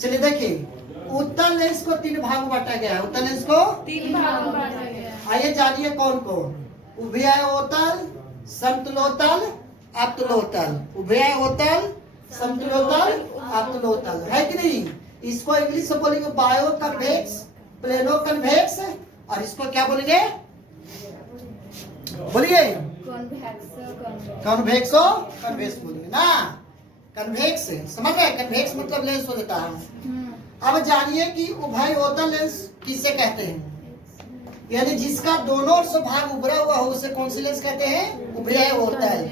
चलिए देखिए, उत्तल लेंस को 3 भाग में बांटा गया है। उत्तल लेंस को 3 भाग में बांटा गया है। आइए जानिए कौन कौन। उभयोतल, समतलोतल, अतलोतल। उभयोतल, समतलोतल, अतलोतल, है कि नहीं। इसको इंग्लिश में बोलेंगे बायो कन्वेक्स, प्लेनो कन्वेक्स, और इसको क्या बोलेंगे, बोलिए कन्वेक्सो कन्वेक्स बोलेंगे ना। कन्वेक्स समझ रहे, कन्वेक्स मतलब लेंस हो जाता है। अब जानिए कि उभयोतल लेंस किसे कहते हैं, यानी जिसका दोनों ओर से भाग उभरा हुआ हो उसे कौन सी लेंस कहते हैं, उभयोतल।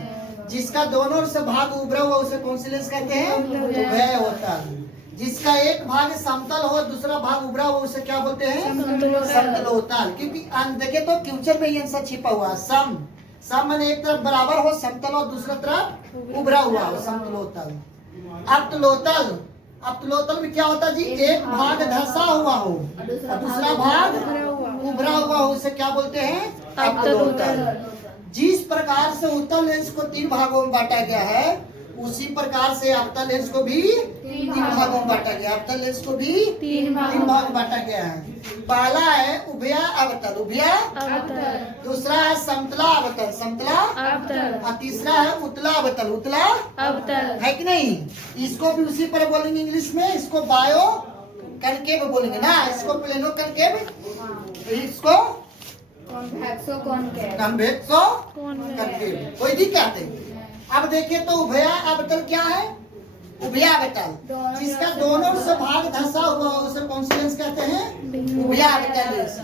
जिसका दोनों ओर से भाग उभरा हुआ उसे कौन सी लेंस कहते हैं, उभयोतल। जिसका एक भाग समतल हो दूसरा भाग उभरा हुआ उसे क्या बोलते हैं, समतलोतल। क्योंकि देखे तो फ्यूचर में ये आंसर छिपा हुआ है। सम माने एक तरफ बराबर हो समतल और दूसरा तरफ उभरा हुआ हो, समतलोतल। अतलोतल, अतलोतल में क्या होता है जी, एक भाग धंसा हुआ हो और दूसरा भाग उभरा हुआ हो उसे क्या बोलते हैं, अतलोतल। जिस प्रकार से उत्तल लेंस को 3 भागों में बांटा गया है उसी प्रकार से अवतल लेंस को भी 3 भागों में बांटा गया। अवतल लेंस को भी 3 भाग में बांटा गया है। पहला है उभया अवतल, उभया अवतल। दूसरा है समतला अवतल, समतला अवतल। और तीसरा है उतला अवतल, उतला अवतल, है कि नहीं। इसको भी उसी पर बोलेंगे इंग्लिश में, इसको बायो कनकेव बोलेंगे ना, इसको प्लेनो कनकेव, इसको कन्वेक्सो कनकेव, कोई दिक्कत नहीं। अब देखिए तो उभया अवतल क्या है, उभया अवतल जिसका दोनों से भाग धंसा हुआ उसे कौन सी लेंस कहते हैं, उभया अवतल लेंस।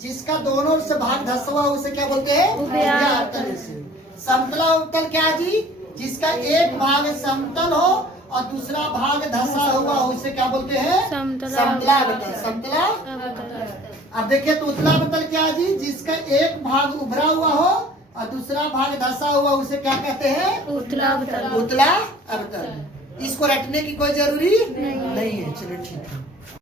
जिसका दोनों से भाग धंसा हुआ उसे क्या बोलते हैं, उभया अवतल लेंस। समतला अवतल क्या है जी, जिसका एक भाग समतल हो और दूसरा भाग धंसा हुआ उसे क्या बोलते हैं, समतला अवतल, समतला अवतल। अब देखिए तो उतला अवतल क्या है जी, जिसका एक भाग उभरा हुआ हो और दूसरा भाग धंसा हुआ उसे क्या कहते हैं, उतला अवतल, उतला अवतल। इसको रटने की कोई जरूरी नहीं है। चलिए ठीक है।